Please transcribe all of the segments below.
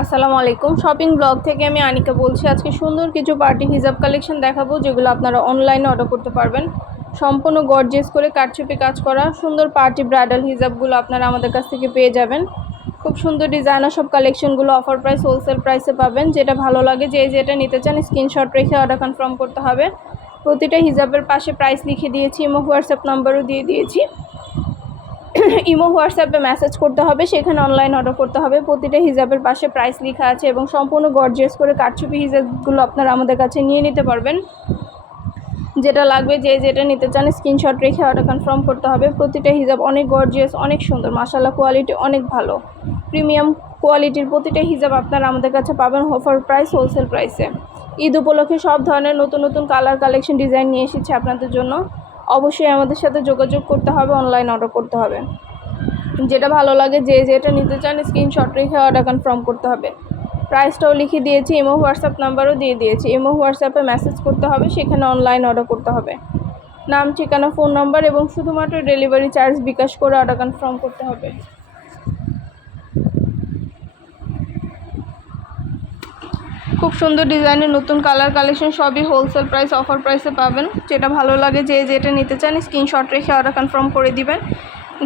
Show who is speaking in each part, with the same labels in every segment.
Speaker 1: আসসালামু আলাইকুম। Shopping blog থেকে আমি আনিকা বলছি। আজকে সুন্দর কিছু পার্টি হিজাব কালেকশন দেখাবো, যেগুলো আপনারা অনলাইনে অর্ডার করতে পারবেন। সম্পূর্ণ গর্জেস করে কারচুপি কাজ করা, সুন্দর পার্টি ব্রাইডাল হিজাবগুলো আপনারা আমাদের কাছ থেকে পেয়ে যাবেন। খুব সুন্দর ডিজাইনার সব কালেকশনগুলো অফার প্রাইস হোলসেল প্রাইসে পাবেন। যেটা ভালো লাগে, যে যেটা নিতে চান স্ক্রিনশট রেখে অর্ডার কনফার্ম করতে হবে। প্রতিটা হিজাবের পাশে প্রাইস লিখে দিয়েছি এবং হোয়াটসঅ্যাপ নাম্বারও দিয়ে দিয়েছি। ইমো, হোয়াটসঅ্যাপে মেসেজ করতে হবে, সেখানে অনলাইন অর্ডার করতে হবে। প্রতিটা হিজাবের পাশে প্রাইস লেখা আছে এবং সম্পূর্ণ গর্জিয়াস করে কারচুপি হিজাবগুলো আপনারা আমাদের কাছে নিয়ে নিতে পারবেন। যেটা লাগবে, যে যেটা নিতে চান স্ক্রিনশট রেখে অর্ডার কনফার্ম করতে হবে। প্রতিটা হিজাব অনেক গর্জিয়াস অনেক সুন্দর মাসাল্লাহ কোয়ালিটি অনেক ভালো। প্রিমিয়াম কোয়ালিটির প্রতিটা হিজাব আপনারা আমাদের কাছে পাবেন অফার প্রাইস হোলসেল প্রাইসে ঈদ উপলক্ষে সব ধরনের নতুন নতুন কালার কালেকশন ডিজাইন নিয়ে এসেছে আপনাদের জন্য। অবশ্যই আমাদের সাথে যোগাযোগ করতে হবে অনলাইন অর্ডার করতে হবে। যেটা ভালো লাগে, যে যেটা নিতে চান স্ক্রিনশট রেখে অর্ডার কনফার্ম করতে হবে। প্রাইসটাও লিখে দিয়েছি এমো হোয়াটসঅ্যাপ নাম্বারও দিয়ে দিয়েছি। এমো হোয়াটসঅ্যাপে মেসেজ করতে হবে, সেখানে অনলাইন অর্ডার করতে হবে। নাম, ঠিকানা ফোন নাম্বার এবং শুধুমাত্র ডেলিভারি চার্জ বিকাশ করে অর্ডার কনফার্ম করতে হবে। খুব সুন্দর ডিজাইনের নতুন কালার কালেকশন, সবই হোলসেল প্রাইস অফার প্রাইসে পাবেন। যেটা ভালো লাগে যে যেটা নিতে চান স্ক্রিনশট রেখে অর্ডার কনফার্ম করে দিবেন।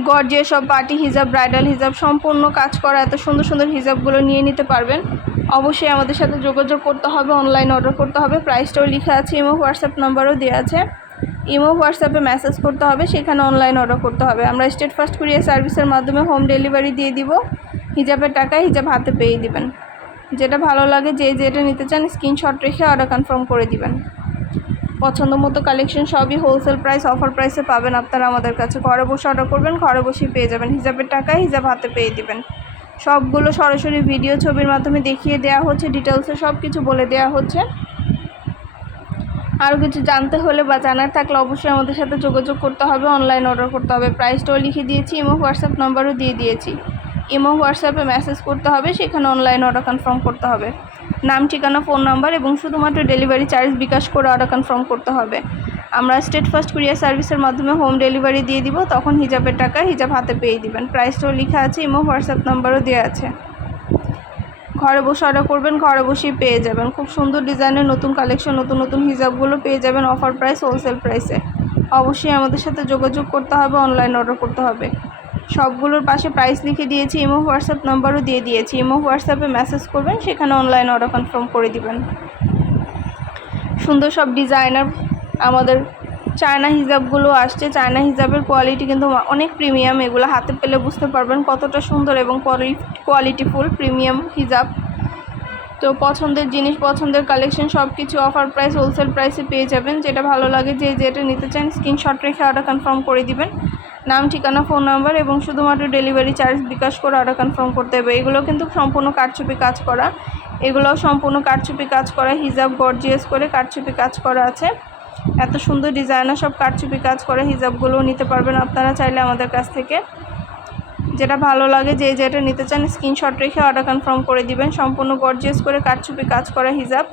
Speaker 1: গর্জে সব পার্টি হিজাব ব্রাইডাল হিজাব সম্পূর্ণ কাজ করা এত সুন্দর সুন্দর হিজাবগুলো নিয়ে নিতে পারবেন। অবশ্যই আমাদের সাথে যোগাযোগ করতে হবে অনলাইন অর্ডার করতে হবে। প্রাইসটাও লেখা আছে ইমো হোয়াটসঅ্যাপ নাম্বারও দেওয়া আছে। ইমো হোয়াটসঅ্যাপে মেসেজ করতে হবে, সেখানে অনলাইন অর্ডার করতে হবে। আমরা স্টেট ফার্স্ট কুরিয়ার সার্ভিসের মাধ্যমে হোম ডেলিভারি দিয়ে দিব। হিজাবের টাকা হিজাব হাতে পেয়ে দিবেন। যেটা ভালো লাগে, যে যেটা নিতে চান স্ক্রিনশট রেখে অর্ডার কনফার্ম করে দিবেন। পছন্দ মতো কালেকশন সবই হোলসেল প্রাইস অফার প্রাইসে পাবেন আপনারা আমাদের কাছে। ঘরে বসে অর্ডার করবেন, ঘরে বসেই পেয়ে যাবেন। হিসাবের টাকায় হিসাব হাতে পেয়ে দিবেন। সবগুলো সরাসরি ভিডিও ছবির মাধ্যমে দেখিয়ে দেওয়া হচ্ছে ডিটেলসে সব কিছু বলে দেওয়া হচ্ছে। আরও কিছু জানতে হলে বা জানার থাকলে অবশ্যই আমাদের সাথে যোগাযোগ করতে হবে অনলাইন অর্ডার করতে হবে। প্রাইসটাও লিখে দিয়েছি এবং হোয়াটসঅ্যাপ নাম্বারও দিয়ে দিয়েছি। ইমো হোয়াটসঅ্যাপে মেসেজ করতে হবে, সেখানে অনলাইন অর্ডার কনফার্ম করতে হবে। নাম, ঠিকানা ফোন নাম্বার এবং শুধুমাত্র ডেলিভারি চার্জ বিকাশ করে অর্ডার কনফার্ম করতে হবে। আমরা স্টেট ফার্স্ট কুরিয়ার সার্ভিসের মাধ্যমে হোম ডেলিভারি দিয়ে দিব, তখন হিজাবের টাকা হিজাব হাতে পেয়ে দিবেন। প্রাইসটাও লেখা আছে ইমো হোয়াটসঅ্যাপ নাম্বারও দেওয়া আছে। ঘরে বসে অর্ডার করবেন, ঘরে বসেই পেয়ে যাবেন। খুব সুন্দর ডিজাইনের নতুন কালেকশন নতুন নতুন হিজাবগুলো পেয়ে যাবেন অফার প্রাইস হোলসেল প্রাইসে অবশ্যই আমাদের সাথে যোগাযোগ করতে হবে অনলাইন অর্ডার করতে হবে। সবগুলোর পাশে প্রাইস লিখে দিয়েছি ইমো হোয়াটসঅ্যাপ নাম্বারও দিয়ে দিয়েছি। ইমো হোয়াটসঅ্যাপে মেসেজ করবেন, সেখানে অনলাইন অর্ডার কনফার্ম করে দিবেন। সুন্দর সব ডিজাইনার আমাদের চায়না হিজাবগুলো আসছে। চায়না হিজাবের কোয়ালিটি কিন্তু অনেক প্রিমিয়াম এগুলো হাতে পেলে বুঝতে পারবেন কতটা সুন্দর এবং কোয়ালিটিফুল প্রিমিয়াম হিজাব তো পছন্দের জিনিস, পছন্দের কালেকশন সব কিছু অফার প্রাইস হোলসেল প্রাইসে পেয়ে যাবেন। যেটা ভালো লাগে, যে যেটা নিতে চান স্ক্রিনশট রেখে অর্ডার কনফার্ম করে দিবেন। নাম, ঠিকানা, ফোন নাম্বার এবং শুধুমাত্র ডেলিভারি চার্জ বিকাশ করে অর্ডার কনফার্ম করতে হবে। এগুলো কিন্তু সম্পূর্ণ কারচুপি কাজ করা। এগুলোও সম্পূর্ণ কারচুপি কাজ করা, হিজাব গর্জিয়াস করে কারচুপি কাজ করা আছে। এত সুন্দর ডিজাইনার সব কারচুপি কাজ করে, হিজাবগুলোও নিতে পারবেন আপনারা চাইলে আমাদের কাছ থেকে। যেটা ভালো লাগে, যে যেটা নিতে চান স্ক্রিনশট রেখে অর্ডার কনফার্ম করে দিবেন। সম্পূর্ণ গর্জিয়াস করে কারচুপি কাজ করা হিজাব।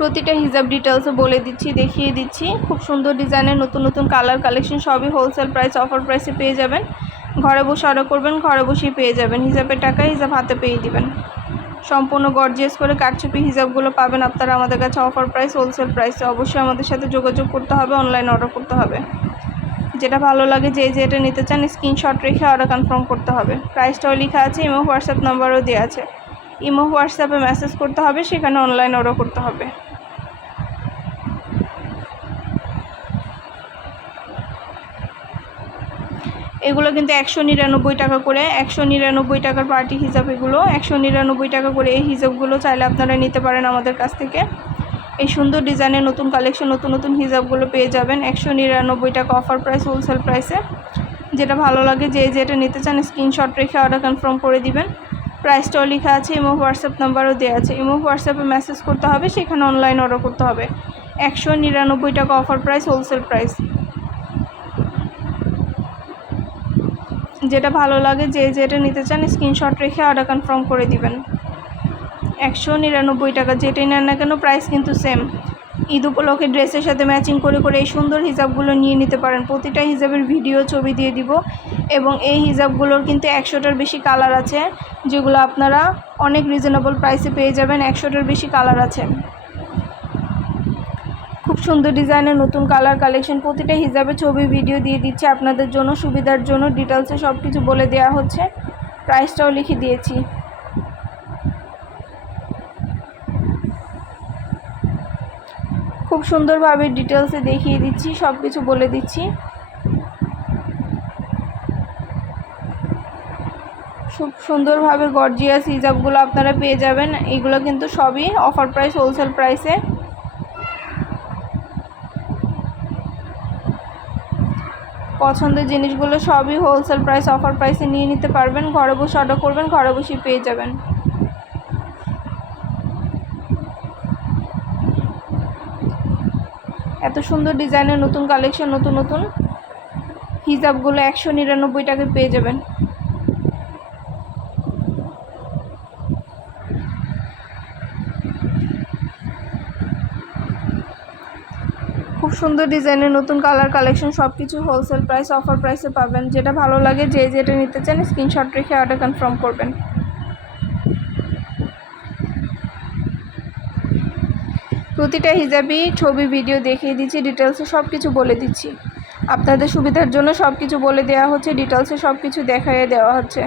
Speaker 1: প্রতিটা হিজাব ডিটেলসও বলে দিচ্ছি, দেখিয়ে দিচ্ছি। খুব সুন্দর ডিজাইনের নতুন নতুন কালার কালেকশন সবই হোলসেল প্রাইস অফার প্রাইসে পেয়ে যাবেন। ঘরে বসে অর্ডার করবেন, ঘরে বসেই পেয়ে যাবেন। হিসাবের টাকা হিসাব হাতে পেয়ে দিবেন। সম্পূর্ণ গর্জিয়াস করে কারচুপি হিসাবগুলো পাবেন আপনারা আমাদের কাছে অফার প্রাইস হোলসেল প্রাইসে অবশ্যই আমাদের সাথে যোগাযোগ করতে হবে অনলাইন অর্ডার করতে হবে। যেটা ভালো লাগে, যে যেটা নিতে চান স্ক্রিনশট রেখে অর্ডার কনফার্ম করতে হবে। প্রাইসটাও লেখা আছে ইমো হোয়াটসঅ্যাপ নাম্বারও দেওয়া আছে। ইমো হোয়াটসঅ্যাপে মেসেজ করতে হবে, সেখানে অনলাইন অর্ডার করতে হবে। এগুলো কিন্তু একশো নিরানব্বই টাকা করে, একশো নিরানব্বই টাকার পার্টি হিসাব এগুলো, একশো নিরানব্বই টাকা করে এই হিসাবগুলো চাইলে আপনারা নিতে পারেন আমাদের কাছ থেকে। এই সুন্দর ডিজাইনের নতুন কালেকশন নতুন নতুন হিসাবগুলো পেয়ে যাবেন একশো নিরানব্বই টাকা অফার প্রাইস হোলসেল প্রাইসে যেটা ভালো লাগে, যে যেটা নিতে চান স্ক্রিনশট রেখে অর্ডার কনফার্ম করে দিবেন। প্রাইসটাও লেখা আছে ইমো হোয়াটসঅ্যাপ নাম্বারও দেওয়া আছে। ইমো হোয়াটসঅ্যাপে মেসেজ করতে হবে, সেখানে অনলাইন অর্ডার করতে হবে। একশো নিরানব্বই টাকা অফার প্রাইস হোলসেল প্রাইস যেটা ভালো লাগে, যে যেটা নিতে চান স্ক্রিনশট রেখে অর্ডার কনফার্ম করে দিবেন। একশো নিরানব্বই টাকা, যেটাই নেন না কেন প্রাইস কিন্তু সেম ঈদ উপলক্ষে ড্রেসের সাথে ম্যাচিং করে করে এই সুন্দর হিজাবগুলো নিয়ে নিতে পারেন। প্রতিটা হিজাবের ভিডিও ছবি দিয়ে দিব এবং এই হিজাবগুলোর কিন্তু একশোটার বেশি কালার আছে, যেগুলো আপনারা অনেক রিজনেবল প্রাইসে পেয়ে যাবেন। একশোটার বেশি কালার আছে। খুব সুন্দর ডিজাইনের নতুন কালার কালেকশন প্রতিটা হিসাবে ছবি ভিডিও দিয়ে দিচ্ছে। আপনাদের জন্য, সুবিধার জন্য ডিটেলসে সব কিছু বলে দেওয়া হচ্ছে। প্রাইসটাও লিখে দিয়েছি। খুব সুন্দরভাবে ডিটেলসে দেখিয়ে দিচ্ছি সব কিছু বলে দিচ্ছি। খুব সুন্দরভাবে গর্জিয়াস হিজাবগুলো আপনারা পেয়ে যাবেন। এগুলো কিন্তু সবই অফার প্রাইস হোলসেল প্রাইসে পছন্দের জিনিসগুলো সবই হোলসেল প্রাইস অফার প্রাইসে নিয়ে নিতে পারবেন। ঘরে বসে অর্ডার করবেন, ঘরে বসেই পেয়ে যাবেন। এত সুন্দর ডিজাইনের নতুন কালেকশন নতুন নতুন হিজাবগুলো একশো নিরানব্বই টাকায় পেয়ে যাবেন। খুব সুন্দর ডিজাইনের নতুন কালার কালেকশন সব কিছু হোলসেল প্রাইস অফার প্রাইসে পাবেন। যেটা ভালো লাগে, যে যেটা নিতে চান স্ক্রিনশট রেখে অর্ডার কনফার্ম করবেন। প্রতিটা হিজাবই ছবি ভিডিও দেখিয়ে দিচ্ছি ডিটেলসে সব কিছু বলে দিচ্ছি। আপনাদের সুবিধার জন্য সব কিছু বলে দেওয়া হচ্ছে ডিটেলসে সব কিছু দেখাইয়ে দেওয়া হচ্ছে।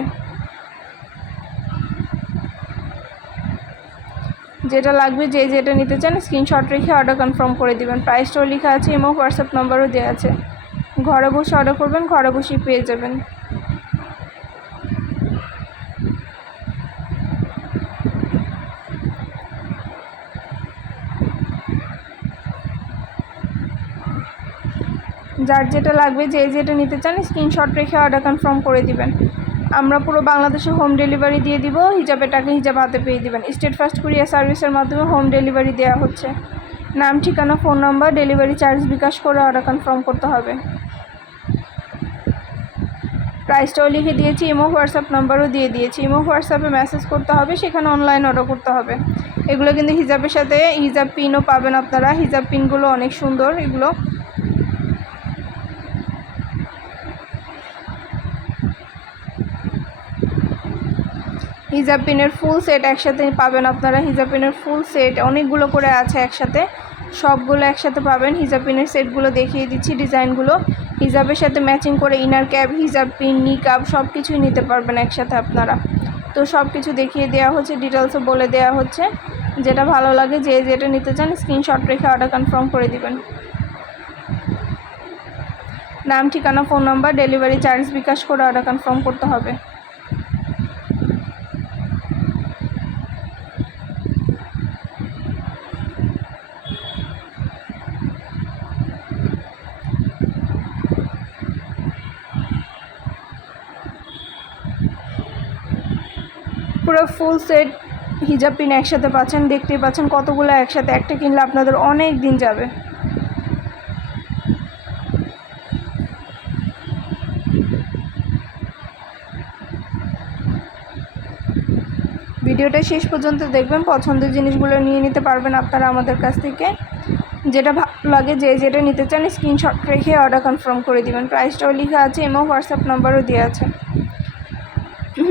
Speaker 1: যেটা লাগবে, যে যেটা নিতে চান স্ক্রিনশট রেখে অর্ডার কনফার্ম করে দিবেন। প্রাইসটাও লেখা আছে এবং হোয়াটসঅ্যাপ নাম্বারও দেওয়া আছে। ঘরে বসে অর্ডার করবেন, ঘরে বসেই পেয়ে যাবেন। যার যেটা লাগবে, যে যেটা নিতে চান স্ক্রিনশট রেখে অর্ডার কনফার্ম করে দিবেন। আমরা পুরো বাংলাদেশে হোম ডেলিভারি দিয়ে দিব, হিজাবের টাকা হিজাব হাতে পেয়ে দিবেন। স্টেট ফার্স্ট কুরিয়ার সার্ভিসের মাধ্যমে হোম ডেলিভারি দেওয়া হচ্ছে। নাম, ঠিকানা phone number delivery charge bKash করে অর্ডার কনফার্ম করতে হবে। প্রাইসটাও লিখে দিয়েছি ইমো হোয়াটসঅ্যাপ নাম্বারও দিয়ে দিয়েছি। ইমো হোয়াটসঅ্যাপে মেসেজ করতে হবে, সেখানে অনলাইন অর্ডার করতে হবে। এগুলো কিন্তু হিজাবের সাথে, হিজাব পিনও পাবেন আপনারা। হিজাব পিনগুলো অনেক সুন্দর, এগুলো হিজাব পিনের ফুল সেট একসাথে পাবেন আপনারা। হিজাব পিনের ফুল সেট অনেকগুলো করে আছে একসাথে। সবগুলো একসাথে পাবেন। হিজাব পিনের সেটগুলো দেখিয়ে দিচ্ছি, ডিজাইনগুলো। হিজাবের সাথে ম্যাচিং করে ইনার ক্যাপ হিজাব পিন নিকাপ সব কিছুই নিতে পারবেন একসাথে আপনারা। তো সব কিছু দেখিয়ে দেওয়া হচ্ছে ডিটেলসও বলে দেওয়া হচ্ছে। যেটা ভালো লাগে, যে যেটা নিতে চান স্ক্রিনশট রেখে অর্ডার কনফার্ম করে দিবেন। নাম, ঠিকানা phone number delivery charge bKash করে অর্ডার কনফার্ম করতে হবে। পুরো ফুল সেট হিজাব পিন একসাথে পাচ্ছেন, দেখতেই পাচ্ছেন কতগুলো একসাথে একটা কিনলে আপনাদের অনেক দিন যাবে। ভিডিওটা শেষ পর্যন্ত দেখবেন, পছন্দের জিনিসগুলো নিয়ে নিতে পারবেন আপনারা আমাদের কাছ থেকে। যেটা ভালো লাগে যে যেটা নিতে চান স্ক্রিনশট রেখে অর্ডার কনফার্ম করে দিবেন। প্রাইসটাও লেখা আছে এবং হোয়াটসঅ্যাপ নাম্বারও দেওয়া আছে।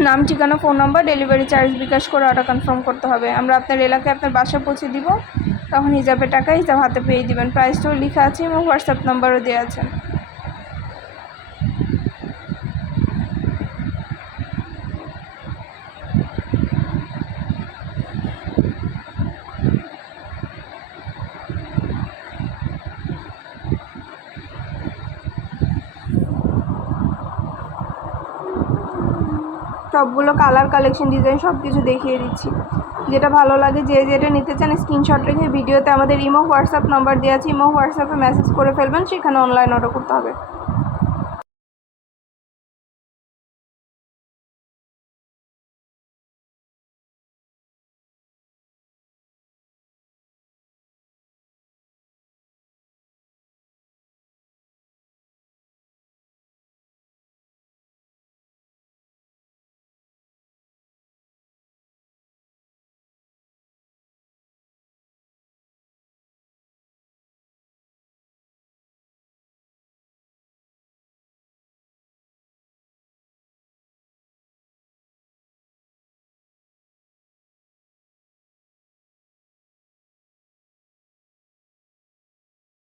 Speaker 1: নাম, ঠিকানা, phone number, delivery charge bKash করে অর্ডার কনফার্ম করতে হবে। আমরা আপনার এলাকায় আপনার বাসা পৌঁছে দিব, তখন হিসাবে টাকা হিসাব হাতে পেয়ে দিবেন। প্রাইসটাও লেখা আছে এবং হোয়াটসঅ্যাপ নাম্বারও দেওয়া আছে। সবগুলো কালার কালেকশন ডিজাইন সব কিছু দেখিয়ে দিচ্ছি। যেটা ভালো লাগে, যে যেটা নিতে চান স্ক্রিনশট রেখে ভিডিওতে আমাদের ইমো হোয়াটসঅ্যাপ নাম্বার দেওয়া আছে, ইমো হোয়াটসঅ্যাপে মেসেজ করে ফেলবেন, সেখানে অনলাইন অর্ডার করতে হবে।